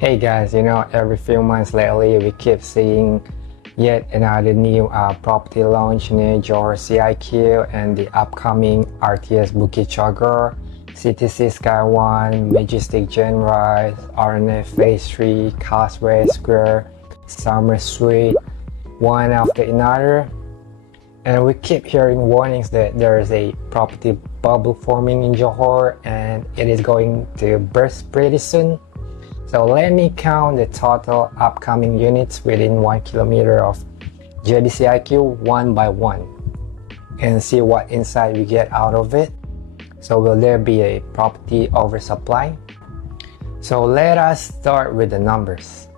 Hey guys, every few months lately we keep seeing yet another new property launch near Johor CIQ and the upcoming RTS Bukit Chagar, CTC SkyOne, Majestic Gen Rise, RNF Phase 3, Causeway Square, Summer Suite, one after another. And we keep hearing warnings that there is a property bubble forming in Johor and it is going to burst pretty soon. So let me count the total upcoming units within 1 kilometer of JB CIQ one by one and see what insight we get out of it. So will there be a property oversupply? So let us start with the numbers.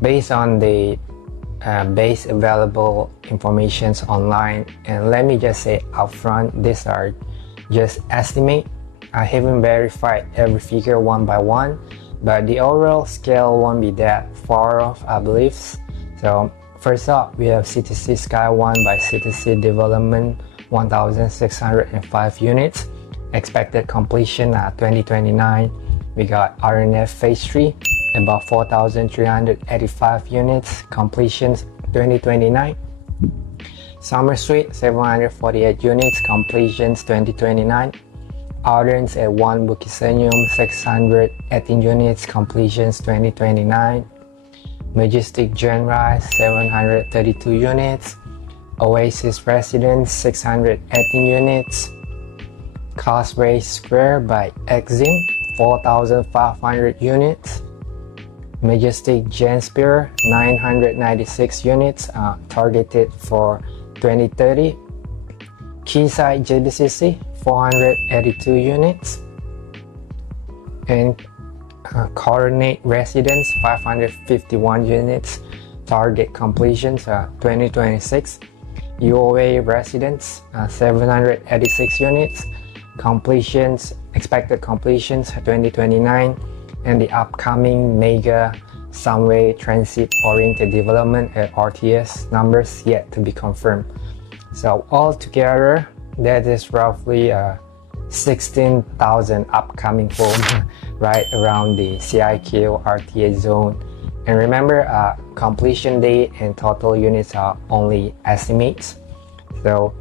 Based on the base available informations online, and let me just say upfront, these are just estimate. I haven't verified every figure one by one, but the overall scale won't be that far off, I believe. So first up, we have CTC SkyOne by CTC Development, 1,605 units. Expected completion at 2029. We got RNF Phase 3, about 4,385 units. Completions 2029. Summer Suite, 748 units. Completions 2029. Outerns at 1 Bukit Senyum, 618 units, completions 2029. Majestic Gen Rise, 732 units. Oasis Residence, 618 units. Causeway Square by Exim, 4,500 units. Majestic Gen Spear, 996 units, targeted for 2030. Quayside JBCC, 482 units, and Coronate Residence, 551 units, target completions 2026. UOA Residence, 786 units, completions, expected completions 2029, and the upcoming mega Sunway transit oriented development at RTS, numbers yet to be confirmed. So altogether, that is roughly 16,000 upcoming homes right around the CIQ RTS zone. And remember, completion date and total units are only estimates. So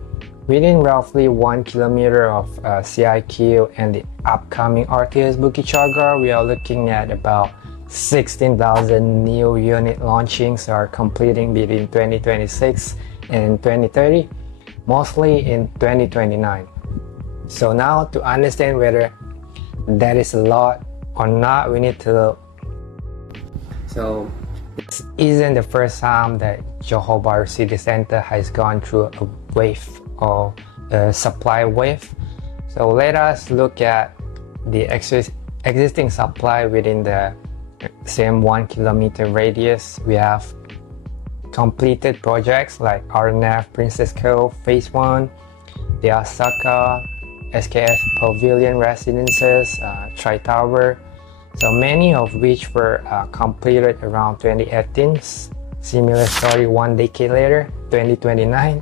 within roughly 1 kilometer of CIQ and the upcoming RTS Bukit Chagar, we are looking at about 16,000 new unit launchings are completing between 2026 and 2030. Mostly in 2029. So now to understand whether that is a lot or not, we need to. So this isn't the first time that Johor Bahru City Center has gone through a wave or a supply wave. So let us look at the existing supply within the same 1 kilometer radius. We have completed projects like RNF Princess Cove Phase 1, the Asaka, SKS Pavilion Residences, Tri Tower, so many of which were completed around 2018. Similar story 1 decade later, 2029.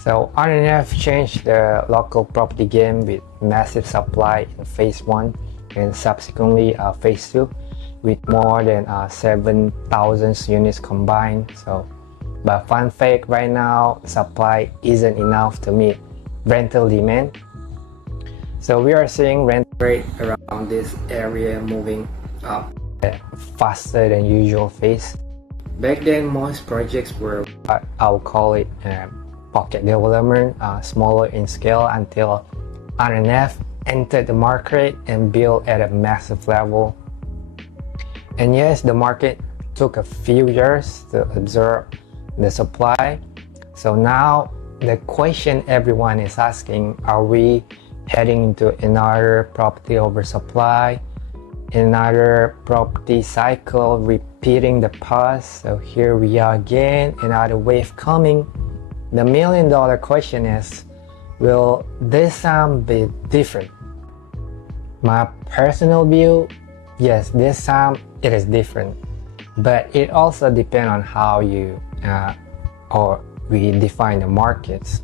So RNF changed the local property game with massive supply in Phase 1 and subsequently Phase 2. With more than 7,000 units combined. So, but fun fact, right now supply isn't enough to meet rental demand. So we are seeing rent rate around this area moving up at faster than usual pace. Back then, most projects were what I would call it pocket development, smaller in scale until RNF entered the market and built at a massive level. And yes, the market took a few years to absorb the supply. So now the question everyone is asking, are we heading into another property oversupply, another property cycle repeating the past? So here we are again, another wave coming. The $1 million question is, will this time be different? My personal view, yes, this time it is different, but it also depends on how you or we define the markets.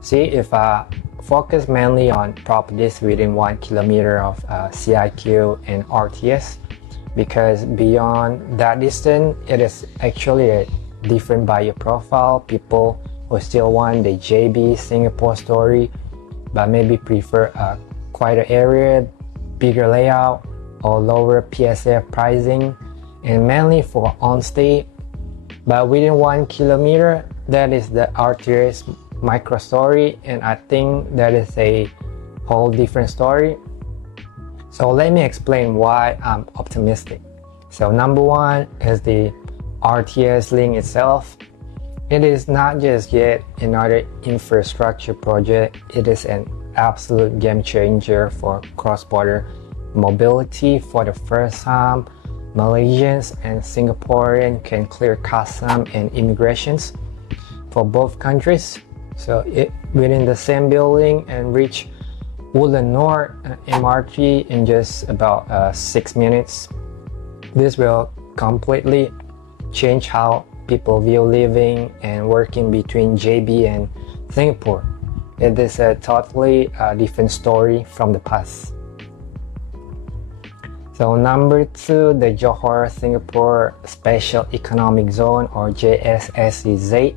See, if I focus mainly on properties within 1 kilometer of CIQ and RTS, because beyond that distance, it is actually a different buyer profile. People who still want the JB Singapore story, but maybe prefer a quieter area, bigger layout, or lower PSF pricing, and mainly for on-stay. But within 1 kilometer, that is the RTS micro story, and I think that is a whole different story. So let me explain why I'm optimistic. So number one is the RTS Link itself. It is not just yet another infrastructure project, it is an absolute game changer for cross-border mobility. For the first time, Malaysians and Singaporeans can clear customs and immigrations for both countries. So it within the same building and reach Woodland North MRT in just about 6 minutes. This will completely change how people view living and working between JB and Singapore. It is a totally different story from the past. So number two, the Johor-Singapore Special Economic Zone, or jssez.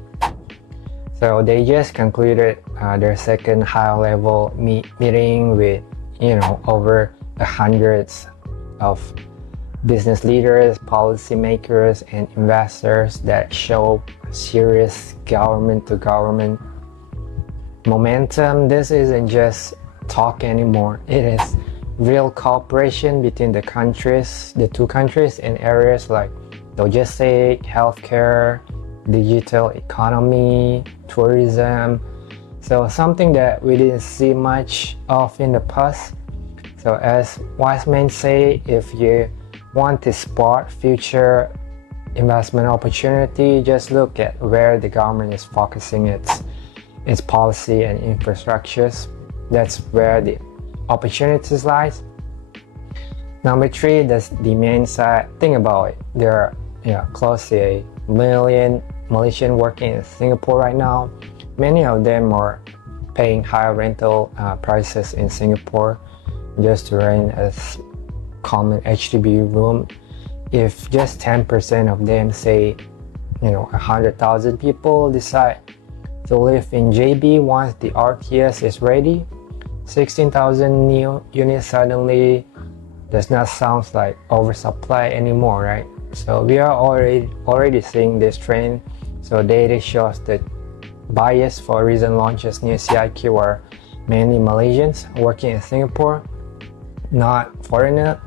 So they just concluded their second high-level meeting with, over 100 of business leaders, policymakers, and investors that show serious government-to-government momentum. This isn't just talk anymore. It is real cooperation between the two countries in areas like logistics, healthcare, digital economy, tourism. So something that we didn't see much of in the past. So as wise men say, if you want to spot future investment opportunity, just look at where the government is focusing its policy and infrastructures. That's where the opportunities lies. Number three, the demand side. Think about it. There are close to 1 million Malaysians working in Singapore right now. Many of them are paying higher rental prices in Singapore just to rent a common HDB room. If just 10% of them, say 100,000 people, decide to live in JB once the RTS is ready, 16,000 new units suddenly does not sound like oversupply anymore, right? So we are already seeing this trend. So data shows that buyers for recent launches near CIQ are mainly Malaysians working in Singapore, not foreigners.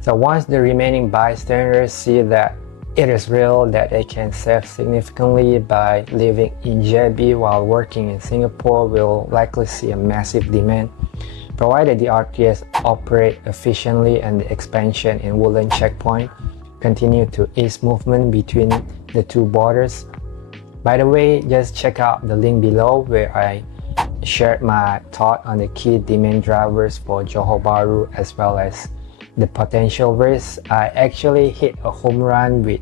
So once the remaining bystanders see that it is real, that they can save significantly by living in JB while working in Singapore, we'll likely see a massive demand, provided the RTS operate efficiently and the expansion in Woodland checkpoint continue to ease movement between the two borders. By the way, just check out the link below where I shared my thought on the key demand drivers for Johor Bahru as well as the potential risks. I actually hit a home run with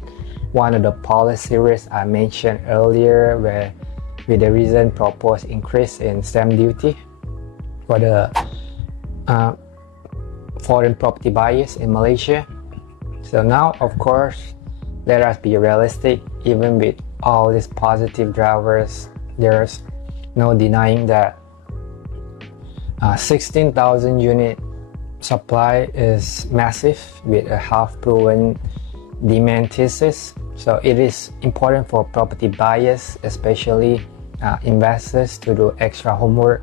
one of the policy risks I mentioned earlier, where with the recent proposed increase in stamp duty for the foreign property buyers in Malaysia. So now, of course, let us be realistic. Even with all these positive drivers, there's no denying that 16,000 unit supply is massive with a half-proven demand thesis. So it is important for property buyers, especially investors, to do extra homework,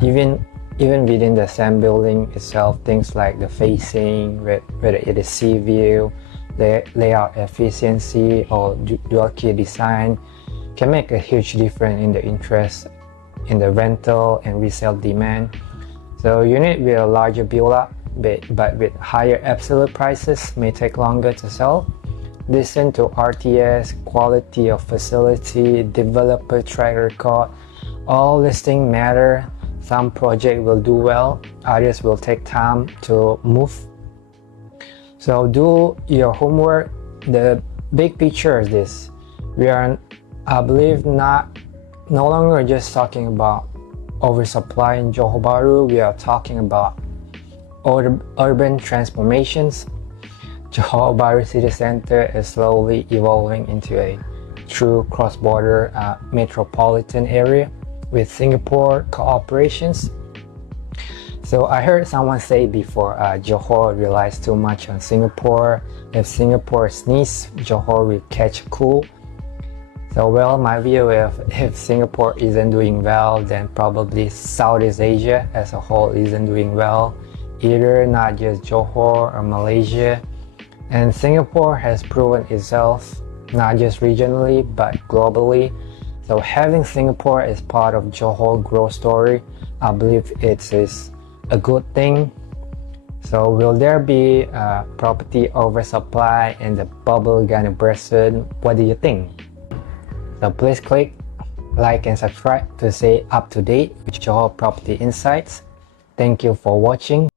even within the same building itself. Things like the facing, whether it is sea view, the layout efficiency, or dual key design can make a huge difference in the interest in the rental and resale demand. So unit with a larger build-up but with higher absolute prices may take longer to sell. Listen to RTS, quality of facility, developer track record. All these things matter. Some project will do well, others will take time to move. So do your homework. The big picture is this. We are, I believe, no longer just talking about oversupply in Johor Bahru. We are talking about urban transformations. Johor Bahru City Center is slowly evolving into a true cross-border metropolitan area with Singapore cooperations. So I heard someone say before, Johor relies too much on Singapore. If Singapore sneezes, Johor will catch a cold. So well, my view if Singapore isn't doing well, then probably Southeast Asia as a whole isn't doing well, either not just Johor or Malaysia. And Singapore has proven itself not just regionally but globally. So having Singapore as part of Johor growth story, I believe it is a good thing. So will there be property oversupply and the bubble gonna burst? What do you think? So please click like and subscribe to stay up to date with Johor Property Insights. Thank you for watching.